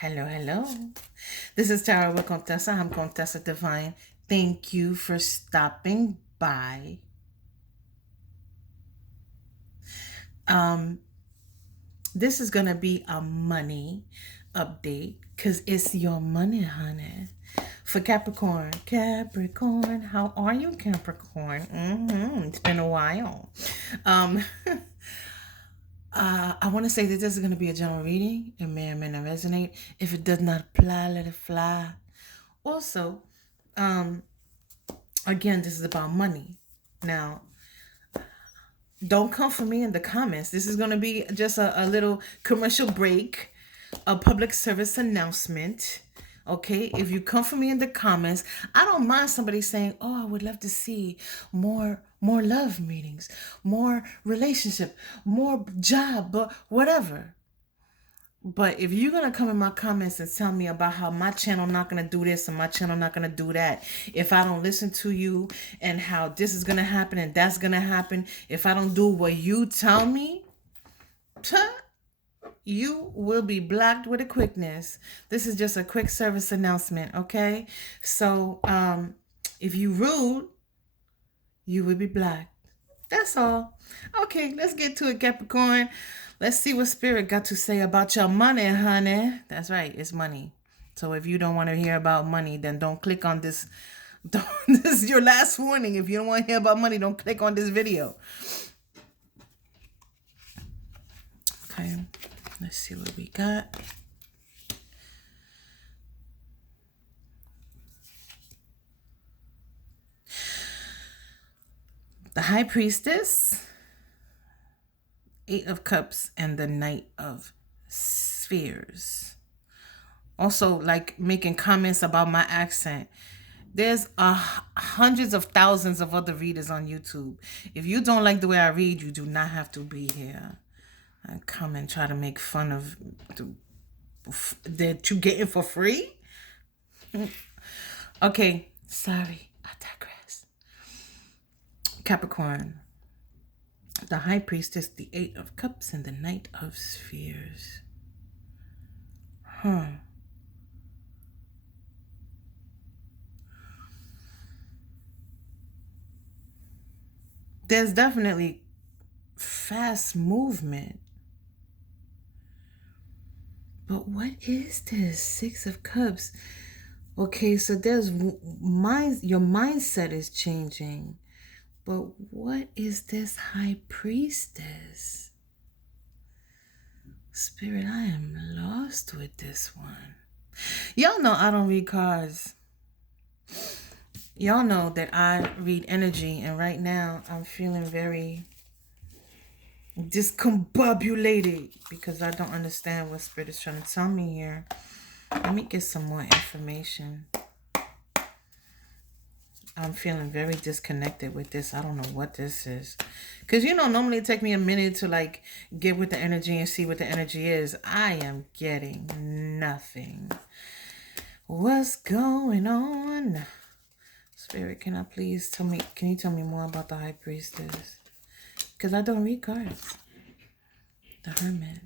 Hello, hello. This is Tara with Contessa. I'm Contessa Divine. Thank you for stopping by. Um, this is gonna be a money update because it's your money, honey. For Capricorn. Capricorn, how are you, Capricorn? It's been a while. Um, I want to say that this is going to be a general reading. It may or may not resonate. If it does not apply, let it fly. Also, um, again, this is about money. Now, don't come for me in the comments. This is going to be just a little commercial break, a public service announcement. Okay, if you come for me in the comments, I don't mind somebody saying, "Oh, I would love to see more love meetings, more relationship, more job, but whatever." But if you're gonna come in my comments and tell me about how my channel not gonna do this and my channel not gonna do that, if I don't listen to you and how this is gonna happen and that's gonna happen, if I don't do what you tell me, you will be blocked with a quickness. This is just a quick service announcement, okay? So if you rude, you will be blocked. That's all. Okay, let's get to it, Capricorn. Let's see what Spirit got to say about your money, honey. That's right, it's money. So if you don't want to hear about money, then don't click on this. This is your last warning. If you don't want to hear about money, don't click on this video. Okay, let's see what we got. The High Priestess, Eight of Cups, and the Knight of Spheres. Also, like making comments about my accent. There's hundreds of thousands of other readers on YouTube. If you don't like the way I read, you do not have to be here. I come and try to make fun of that you getting for free. Okay, sorry, I digress. Capricorn, the High Priestess, the Eight of Cups, and the Knight of Spheres. There's definitely fast movement. But what is this? Six of Cups. Okay, so there's your mindset is changing. But what is this High Priestess? Spirit, I am lost with this one. Y'all know I don't read cards. Y'all know that I read energy, and right now I'm feeling very discombobulated because I don't understand what Spirit is trying to tell me here. Let me get some more information. I'm feeling very disconnected with this. I don't know what this is. Because, normally it take me a minute to, like, get with the energy and see what the energy is. I am getting nothing. What's going on? Spirit, can you tell me more about the High Priestess? Because I don't read cards. The Hermit.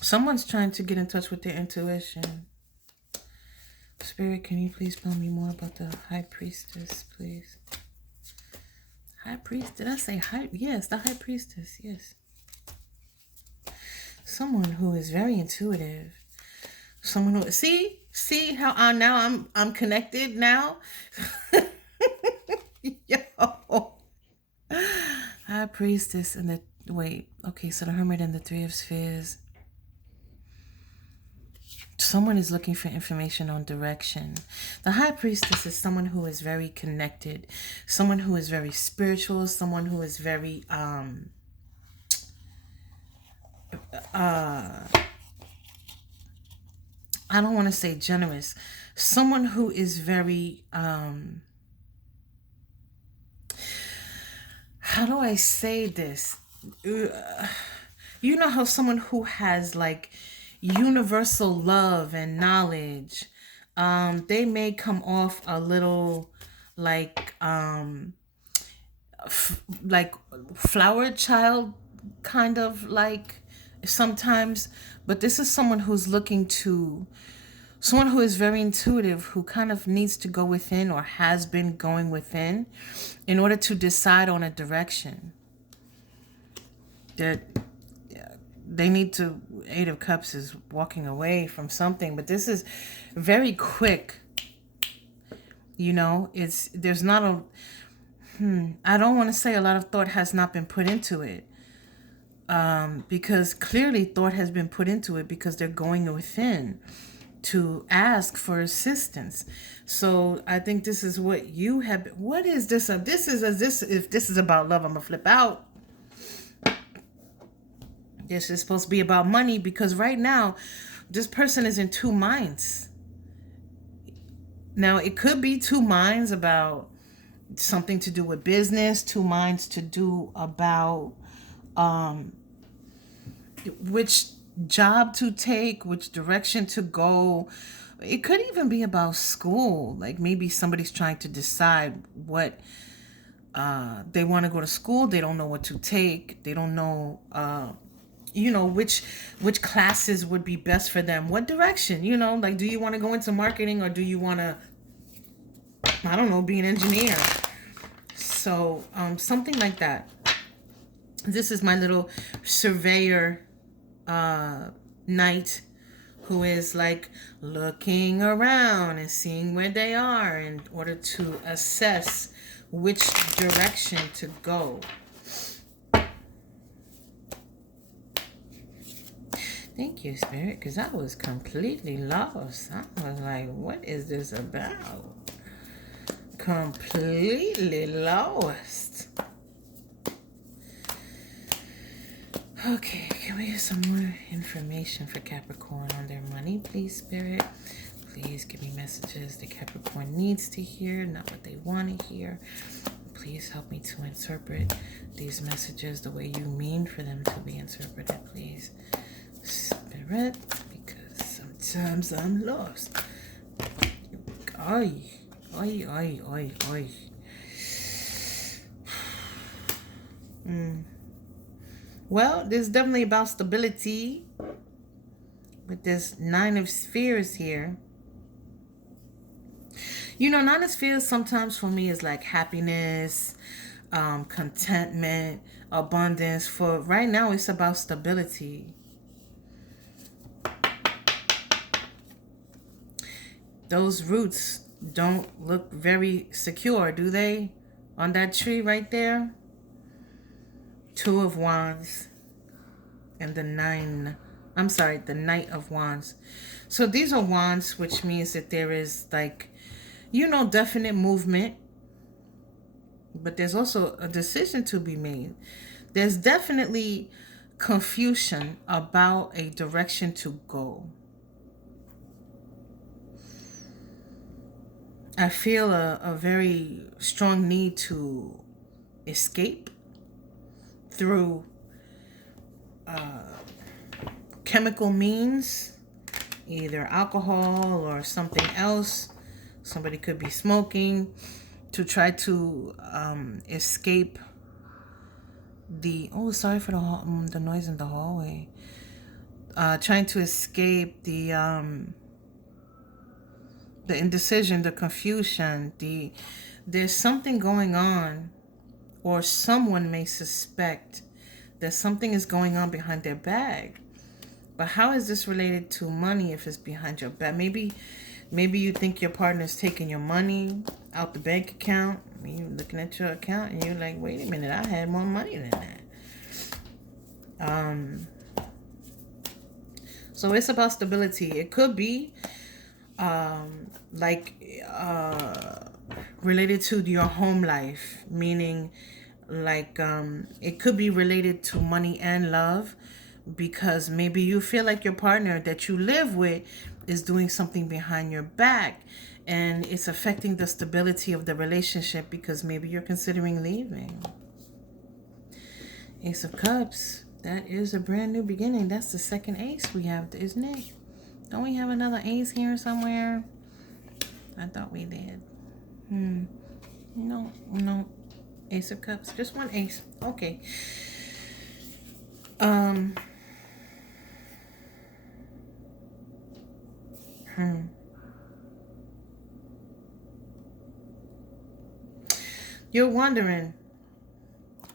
Someone's trying to get in touch with their intuition. Spirit, can you please tell me more about the High Priestess, please? High Priest? Did I say High? Yes, the High Priestess, yes. Someone who is very intuitive. Someone who see how I'm connected now. Yo, High Priestess and so the Hermit and the Three of Spheres. Someone is looking for information on direction. The High Priestess is someone who is very connected, someone who is very spiritual, someone who is very I don't want to say generous. Someone who is very how do I say this? You know how someone who has like universal love and knowledge, they may come off a little like like flower child kind of like sometimes, but this is someone who's looking to, someone who is very intuitive, who kind of needs to go within or has been going within in order to decide on a direction. That they need to, Eight of Cups is walking away from something, but this is very quick. You know, there's not a, I don't want to say a lot of thought has not been put into it. Because clearly thought has been put into it, because they're going within to ask for assistance. So I think this is what you have. What is this? If this is about love, I'm gonna flip out. This is supposed to be about money, because right now this person is in two minds. Now it could be two minds about something to do with business, two minds to do about which job to take, which direction to go. It could even be about school. Like maybe somebody's trying to decide what they want to go to school. They don't know what to take. They don't know which classes would be best for them. What direction, like, do you want to go into marketing, or do you want to, I don't know, be an engineer? So something like that. This is my little surveyor knight, who is like looking around and seeing where they are in order to assess which direction to go. Thank you, Spirit, because I was completely lost. I was like, what is this about? Completely lost. Okay, can we get some more information for Capricorn on their money, please, Spirit? Please give me messages that Capricorn needs to hear, not what they want to hear. Please help me to interpret these messages the way you mean for them to be interpreted, please, Spirit, because sometimes I'm lost. Oi, oi, oi, oi, oi. Well, this is definitely about stability with this Nine of Spheres here. Nine of Spheres sometimes for me is like happiness, contentment, abundance. For right now, it's about stability. Those roots don't look very secure, do they? On that tree right there. Two of Wands and the Knight of Wands. So these are wands, which means that there is like, definite movement, but there's also a decision to be made. There's definitely confusion about a direction to go. I feel a very strong need to escape through chemical means, either alcohol or something else. Somebody could be smoking to try to escape the, sorry for the noise in the hallway. Trying to escape the indecision, the confusion, there's something going on, or someone may suspect that something is going on behind their back. But how is this related to money if it's behind your back? Maybe you think your partner's taking your money out the bank account. You're looking at your account and you're like, wait a minute, I had more money than that. So it's about stability. It could be related to your home life, meaning like it could be related to money and love, because maybe you feel like your partner that you live with is doing something behind your back, and it's affecting the stability of the relationship, because maybe you're considering leaving. Ace of Cups, that is a brand new beginning. That's the second ace we have, isn't it? Don't we have another ace here somewhere? I thought we did. No. Ace of Cups, just one ace. Okay. You're wondering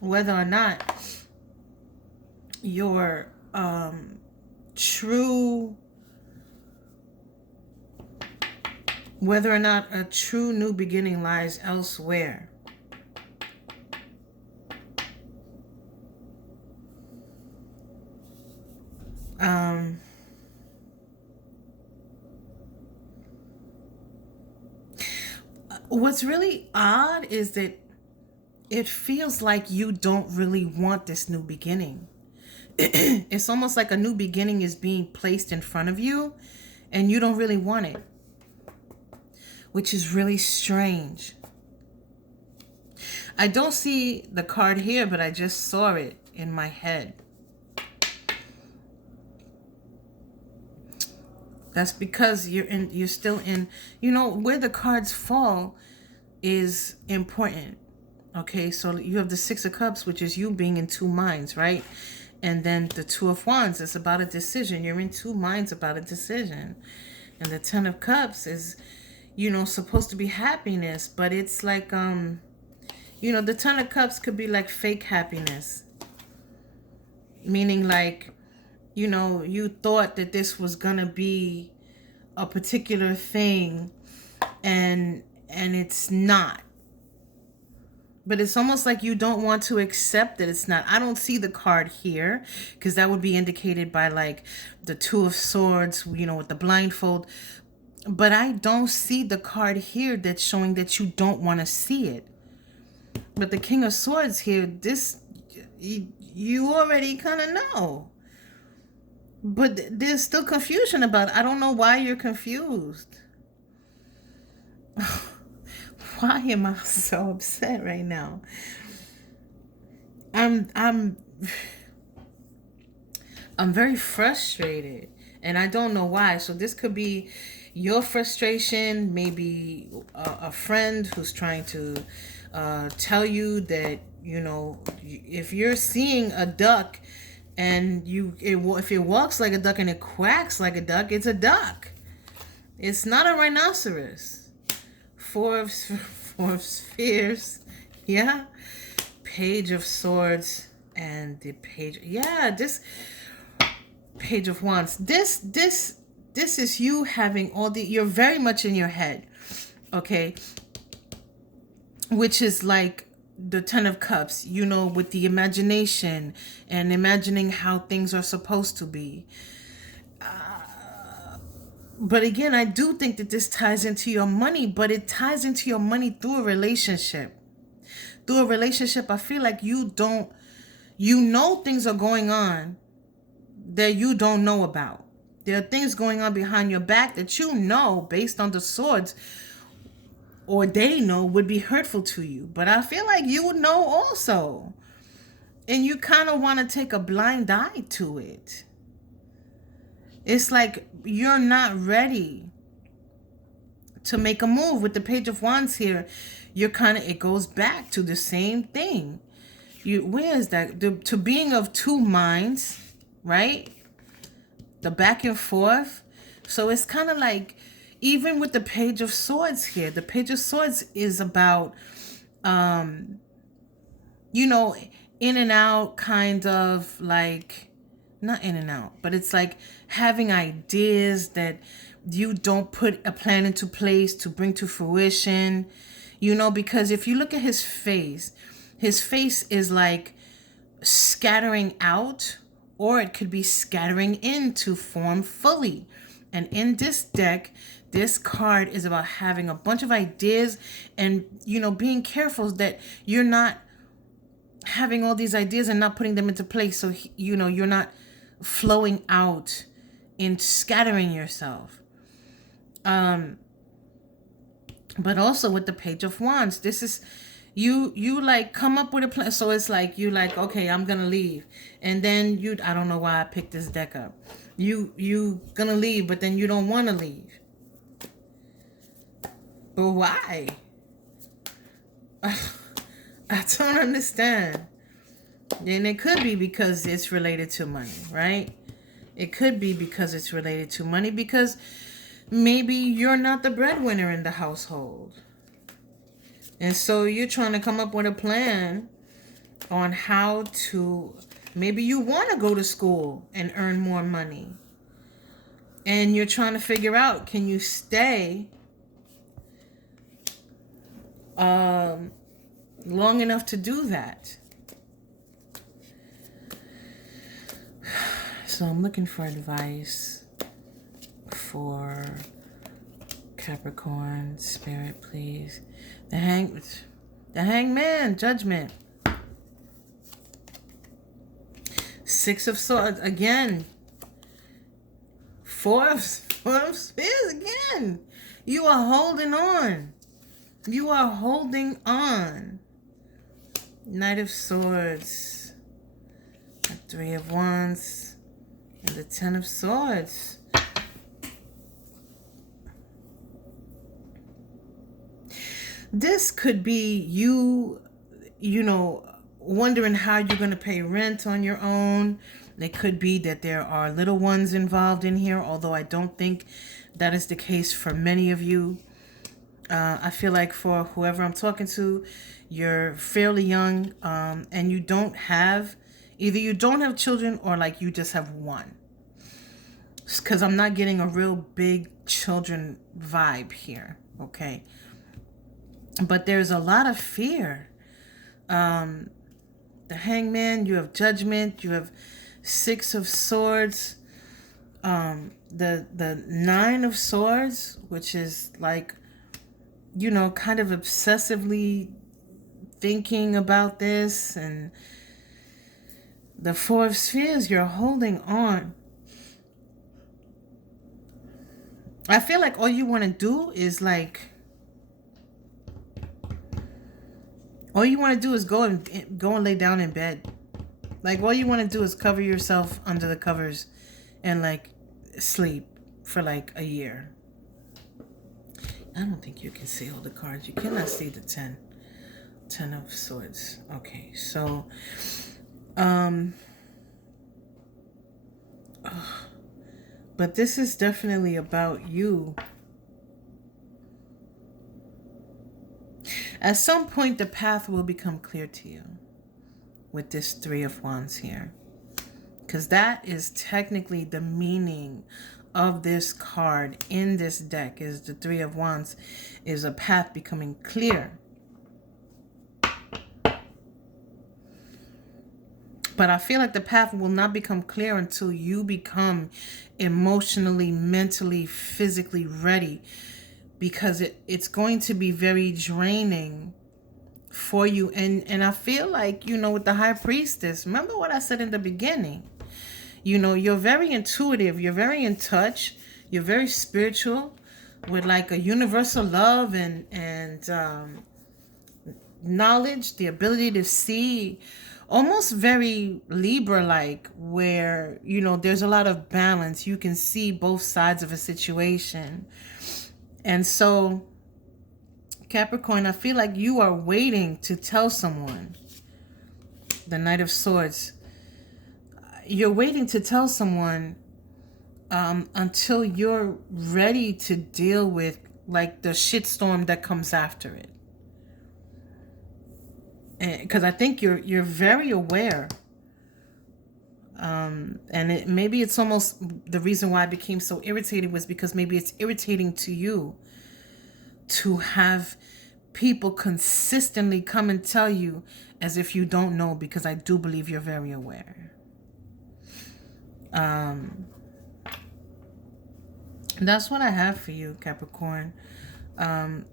whether or not your true, whether or not a true new beginning lies elsewhere. What's really odd is that it feels like you don't really want this new beginning. It's almost like a new beginning is being placed in front of you and you don't really want it, which is really strange. I don't see the card here, but I just saw it in my head. That's because you're still in, where the cards fall is important. Okay, so you have the Six of Cups, which is you being in two minds, right? And then the Two of Wands is about a decision. You're in two minds about a decision. And the Ten of Cups is, supposed to be happiness, but it's like, the Ten of Cups could be like fake happiness. Meaning like, you thought that this was gonna be a particular thing and it's not. But it's almost like you don't want to accept that it's not. I don't see the card here because that would be indicated by like the Two of Swords, with the blindfold. But I don't see the card here that's showing that you don't want to see it. But the King of Swords here, this, you already kind of know. But there's still confusion about it. I don't know why you're confused. Why am I so upset right now? I'm very frustrated and I don't know why. So this could be your frustration, maybe a friend who's trying to tell you that, if you're seeing a duck and if it walks like a duck and it quacks like a duck, it's a duck. It's not a rhinoceros. Four of Spheres, yeah. Page of Swords and the page, yeah. This Page of Wands. This is you having all the. You're very much in your head, okay. Which is like the Ten of Cups, with the imagination and imagining how things are supposed to be. But again, I do think that this ties into your money, but it ties into your money through a relationship. Through a relationship, I feel like things are going on that you don't know about. There are things going on behind your back that based on the swords, or they know would be hurtful to you. But I feel like you would know also. And you kind of want to take a blind eye to it. It's like you're not ready to make a move. With the Page of Wands here, it goes back to the same thing. Where is that? To being of two minds, right? The back and forth. So it's kind of like, even with the Page of Swords here, the Page of Swords is about, in and out, kind of like, not in and out, but it's like having ideas that you don't put a plan into place to bring to fruition, because if you look at his face is like scattering out, or it could be scattering in to form fully. And in this deck, this card is about having a bunch of ideas and, being careful that you're not having all these ideas and not putting them into place. So, you're not flowing out and scattering yourself. But also with the Page of Wands, this is you like come up with a plan. So it's like you like, okay, I'm gonna leave, and then I don't know why I picked this deck up. You gonna leave, but then you don't want to leave. But why? I don't understand. And it could be because it's related to money, right? It could be because it's related to money, because maybe you're not the breadwinner in the household. And so you're trying to come up with a plan on how to, maybe you want to go to school and earn more money. And you're trying to figure out, can you stay long enough to do that? So I'm looking for advice for Capricorn spirit, please. The hangman, judgment. Six of Swords again. Four of Spears again. You are holding on. You are holding on. Knight of Swords. The Three of Wands. And the Ten of Swords. This could be you know, wondering how you're going to pay rent on your own. It could be that there are little ones involved in here, although I don't think that is the case for many of you. I feel like for whoever I'm talking to, you're fairly young, and you don't have, either you don't have children or like you just have one. Because I'm not getting a real big children vibe here, okay? But there's a lot of fear. The hangman, you have judgment, you have Six of Swords, the Nine of Swords, which is like, you know, kind of obsessively thinking about this, and the Four of Spheres, you're holding on. I feel like all you want to do is like, all you want to do is go and lay down in bed. Like, all you want to do is cover yourself under the covers and like sleep for like a year. I don't think you can see all the cards. You cannot see the 10 of Swords. Okay, so but this is definitely about you. At some point, the path will become clear to you with this Three of Wands here. Because that is technically the meaning of this card in this deck, is the Three of Wands is a path becoming clear. But I feel like the path will not become clear until you become emotionally, mentally, physically ready. Because it's going to be very draining for you. And I feel like, you know, with the High Priestess, remember what I said in the beginning. You know, you're very intuitive. You're very in touch. You're very spiritual with like a universal love and knowledge, the ability to see, almost very Libra-like, where, you know, there's a lot of balance. You can see both sides of a situation. And so, Capricorn, I feel like you are waiting to tell someone. The Knight of Swords. You're waiting to tell someone until you're ready to deal with like the shitstorm that comes after it. Because I think you're very aware. And maybe it's almost the reason why I became so irritated was because maybe it's irritating to you to have people consistently come and tell you as if you don't know, because I do believe you're very aware. That's what I have for you, Capricorn.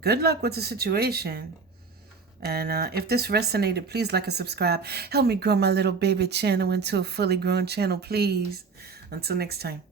Good luck with the situation. And if this resonated, please like and subscribe. Help me grow my little baby channel into a fully grown channel, please. Until next time.